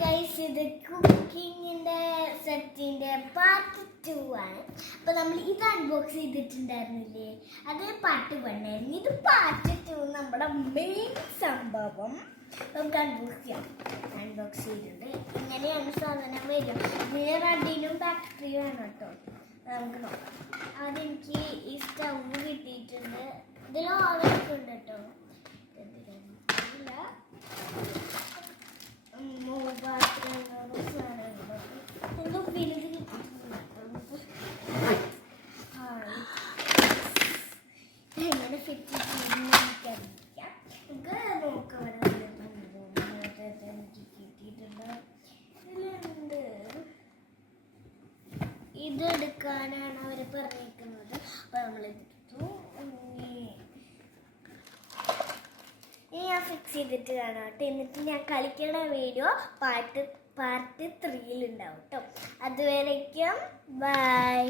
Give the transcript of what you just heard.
Guys, ഇത് കുക്കിങ്ങിൻ്റെ സെറ്റിൻ്റെ part 2 ആണ്. അപ്പോൾ നമ്മൾ ഇത് അൺബോക്സ് ചെയ്തിട്ടുണ്ടായിരുന്നില്ലേ, അത് പാർട്ട് 1 ആയിരുന്നു. ഇത് പാർട്ട് 2 നമ്മുടെ മെയിൻ സംഭവം. നമുക്ക് അൺബോക്സ് ചെയ്തിട്ടുണ്ട്. ഇങ്ങനെയാണ് സാധനം വരും. ഇതിന് റെഡിനും ബാറ്ററിയും ആണ് കേട്ടോ. നമുക്ക് നോക്കാം. അതെനിക്ക് ഈ സ്റ്റവ് കിട്ടിയിട്ടുണ്ട്. ഇതിൽ ഓവനൊക്കെ ഉണ്ട് കേട്ടോ. എങ്ങനെ ഫിറ്റ് ഇത് എടുക്കാനാണ് അവർ പറഞ്ഞിരിക്കുന്നത്. അപ്പൊ നമ്മളെടുത്തു. ഞാൻ ഫിക്സ് ചെയ്തിട്ട് കാണാം കേട്ടോ. എന്നിട്ട് ഞാൻ കളിക്കണ വീഡിയോ പാർട്ട് 3 ഉണ്ടാവും കേട്ടോ. അതുവരേക്കും ബൈ.